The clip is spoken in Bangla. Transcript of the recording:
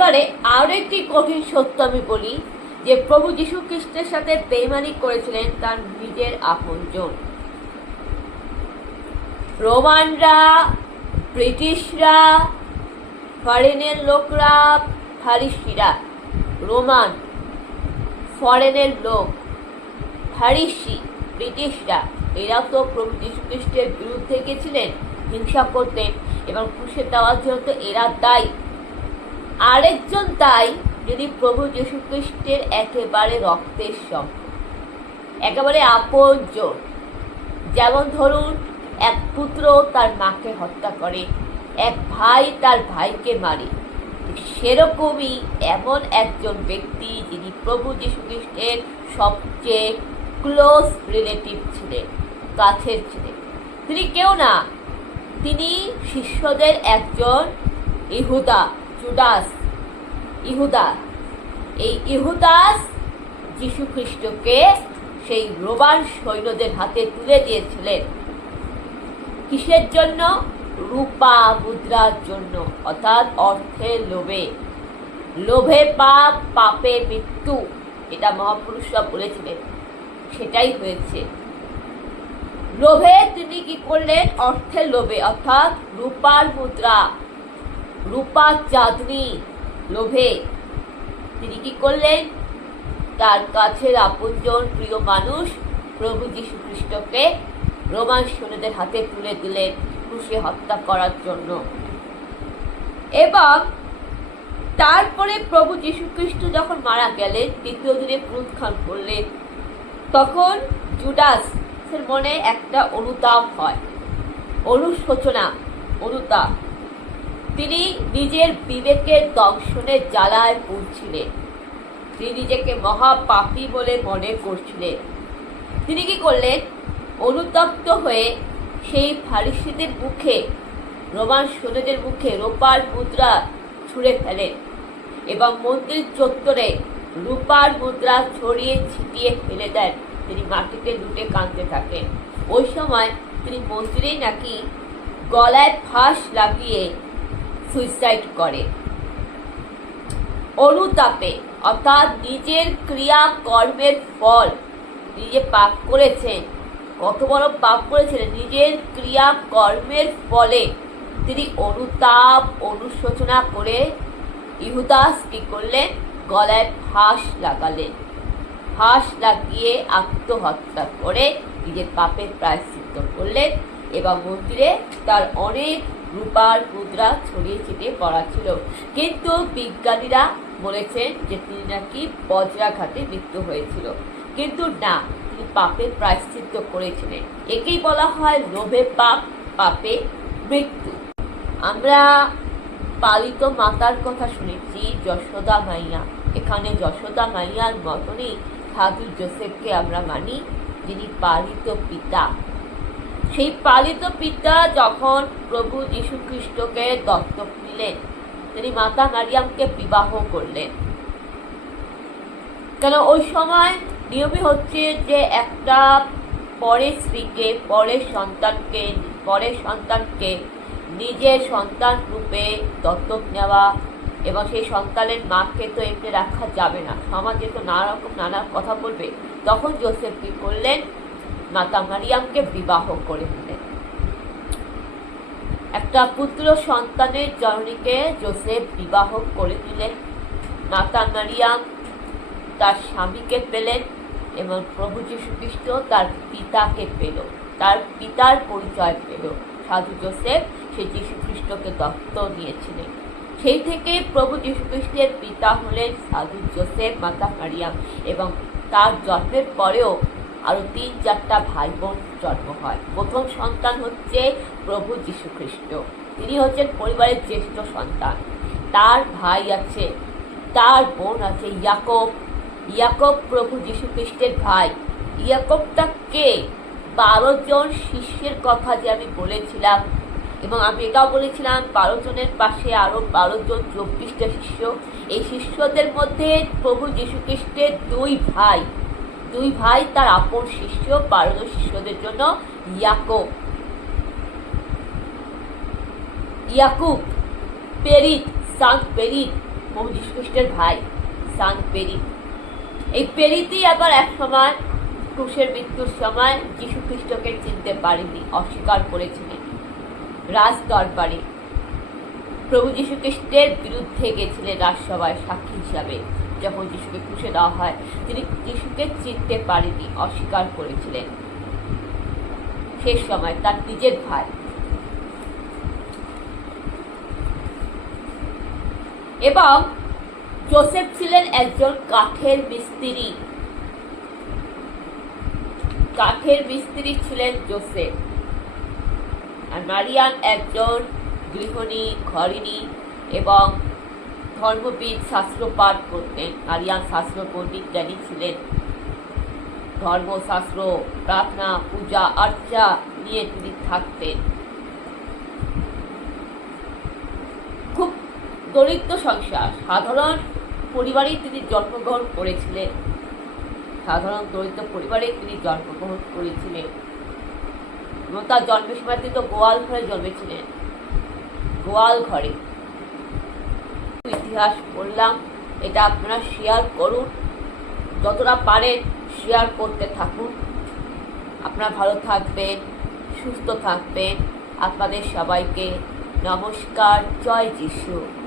এবারে আরো একটি কঠিন সত্য আমি বলি, যে প্রভু যীশু খ্রিস্টের সাথে বেইমানি করেছিলেন তার নিজের আপনজন। রোমানরা, ব্রিটিশরা, ফরেনের লোকরা, ফারিসিরা, রোমান, ফরেনের লোক, ফারিসি, ব্রিটিশরা, এরা তো প্রভু যীশু খ্রিস্টের বিরুদ্ধে গেছিলেন, হিংসা করতেন এবং ক্রুশে দেওয়ার জন্য তো এরা দায়ী। আরেকজন দায়ী যদি প্রভু যীশু খ্রিস্টের একেবারে রক্তের সম্পর্ক, একেবারে আপনজন। যেমন ধরুন, এক পুত্র তার মাকে হত্যা করে, এক ভাই তার ভাইকে মারে, সেরকমই এমন একজন ব্যক্তি যিনি প্রভু যীশু খ্রিস্টের সবচেয়ে ক্লোজ রিলেটিভ ছিলেন, কাছের ছিলেন। তিনি কেউ না, তিনি শিষ্যদের একজন ইহুদা, জুডাস, ইহুদা। এই ইহুদাস যীশু খ্রিস্টকে সেই রোমান সৈন্যদের হাতে তুলে দিয়েছিলেন। কিসের জন্য? রূপা মুদ্রার জন্য, অর্থাৎ অর্থের লোভে। লোভে পাপ, পাপে মৃত্যু, এটা মহাপুরুষরা বলেছিলেন, সেটাই হয়েছে। লোভে তিনি কি করলেন? অর্থের লোভে, অর্থাৎ রূপার মুদ্রা, রূপার চাঁদনি লোভে তিনি কি করলেন? তার কাছের আপনজন, প্রিয় মানুষ প্রভু যীশু খ্রিস্টকে রোমান সৈন্যদের হাতে তুলে দিলেন ক্রুশে হত্যা করার জন্য। এবং তারপরে প্রভু যীশু খ্রিস্ট যখন মারা গেলেন, দ্বিতীয় দিনে পুনরুত্থান করলেন, তখন জুডাসের মনে একটা অনুতাপ হয়, অনুশোচনা, অনুতাপ। তিনি নিজের বিবেকের দংশনের জ্বালায় পড়ছিলেন, তিনি নিজেকে মহাপাপী বলে মনে করছিলেন। তিনি কি করলেন? অনুতপ্ত হয়ে সেই ফারিসিদের মুখে, রোমান সৈন্যদের মুখে রূপার মুদ্রা ছুঁড়ে ফেলেন এবং মন্দির চত্বরে রূপার মুদ্রা ছড়িয়ে ছিটিয়ে ফেলে দেন। তিনি মাটিতে লুটে কাঁদতে থাকেন। ওই সময় তিনি মন্দিরেই নাকি গলায় ফাঁস লাগিয়ে সুইসাইড করে। অনুতাপে, অর্থাৎ নিজের ক্রিয়া কর্মের ফল, নিজে পাপ করেছেন, কত বড় পাপ করেছিলেন, নিজের ক্রিয়া কর্মের ফলে তিনি অনুতাপ, অনুশোচনা করে ইহুদাস কি করলেন? গলায় ফাঁস লাগালেন। ফাঁস লাগিয়ে আত্মহত্যা করে নিজের পাপের প্রায়শ্চিত্ত করলেন এবং মন্দিরে তার অনেক রূপার মুদ্রা ছড়িয়ে ছিটিয়ে পড়া ছিল। কিন্তু বিজ্ঞানীরা বলেছেন যে তিনি নাকি বজ্রাঘাতে মৃত্যু হয়েছিল, কিন্তু না, তিনি পাপের প্রায়শ্চিত্ত করেছিলেন। একেই বলা হয় লোভে পাপ, পাপে মৃত্যু। আমরা পালিত মাতার কথা শুনেছি, যশোদা মাইয়া। এখানে যশোদা মাইয়ার মতনই সাধু যোসেফকে আমরা মানি, যিনি পালিত পিতা। সেই পালিত পিতা যখন প্রভু যীশু খ্রিস্টকে দত্তক নিলেন, তিনি মাতা মারিয়ামকে বিবাহ করলেন। কেন? ওই সময় নিয়মই হচ্ছে যে একটা পরের স্ত্রীকে, পরের সন্তানকে নিজের সন্তান রূপে দত্তক নেওয়া, এবং সেই সন্তানের মাকে তো এমনি রাখা যাবে না, সমাজে তো নানা কথা বলবে। তখন যোসেফ কি করলেন? মাতা মারিয়ামকে বিবাহ করে দিলেন। একটা পুত্র সন্তানের জননীকে যোসেফ বিবাহ করে দিলেন। মাতা মারিয়াম তার স্বামীকে পেলেন এবং প্রভু যীশু খ্রিস্ট তার পিতাকে পেল, তার পিতার পরিচয় পেল। সাধু যোসেফ সেই যীশু খ্রিস্টকে দত্ত নিয়েছিলেন। সেই থেকে প্রভু যীশু খ্রিস্টের পিতা হলেন সাধু যোসেফ, মাতা মারিয়াম, এবং তার জন্মের পরেও আরো 3-4টা ভাই বোন জন্ম হয়। প্রথম সন্তান হচ্ছে প্রভু যীশু খ্রিস্ট, তিনি হচ্ছেন পরিবারের জ্যেষ্ঠ সন্তান। তার ভাই আছে, তার বোন আছে ইয়াকব। ইয়াকব প্রভু যীশু খ্রিস্টের ভাই। ইয়াকবটা কে? 12 জন শিষ্যের কথা যে আমি বলেছিলাম, এবং আমি এটাও বলেছিলাম 12 জনের পাশে আরো 12 জন 24টা শিষ্য। এই শিষ্যদের মধ্যে প্রভু যীশু খ্রিস্টের দুই ভাই তার আপন শিষ্য। 12 জন শিষ্যদের জন্য ইয়াকুব, পেরিত, সান্ত পেরিত, প্রভু যীশু খ্রিস্টের ভাই সান পেরি। এই পেরিতি আবার এক সময় ক্রুশের মৃত্যুর সময় যীশু খ্রিস্টকে চিনতে পারেনি, অস্বীকার করেছিলেন। রাজ দরবারে প্রভু যীশু খ্রিস্টের বিরুদ্ধে গেছিলেন রাজসভায় সাক্ষী হিসাবে। যখন যীশুকে ক্রুশে দেওয়া হয়, তিনি যীশুকে চিনতে পারেনি, অস্বীকার করেছিলেন। শেষ সময় তার নিজের ভাই এবং যোসেফ ছিলেন একজন কাঠের মিস্ত্রি। কাঠের মিস্ত্রি ছিলেন যোসেফ। আর মারিয়াম একজন গৃহিণী, ঘরিণী এবং ধর্মবিদ, শাস্ত্র পাঠ করতেন। মারিয়াম শাস্ত্র পণ্ডিত জ্ঞানী ছিলেন। ধর্মশাস্ত্র, প্রার্থনা, পূজা আর্চা নিয়ে তিনি থাকতেন। খুব দরিদ্র সংসার, সাধারণ পরিবারেই তিনি জন্মগ্রহণ করেছিলেন। সাধারণ দরিদ্র পরিবারে তিনি জন্মগ্রহণ করেছিলেন এবং তার জন্মের সময় তিনি তো গোয়াল ঘরে জন্মেছিলেন। গোয়াল ঘরে ইতিহাস বললাম, এটা আপনারা শেয়ার করুন, যতটা পারেন শেয়ার করতে থাকুন। আপনারা ভালো থাকবেন, সুস্থ থাকবেন। আপনাদের সবাইকে নমস্কার। জয় যিশু।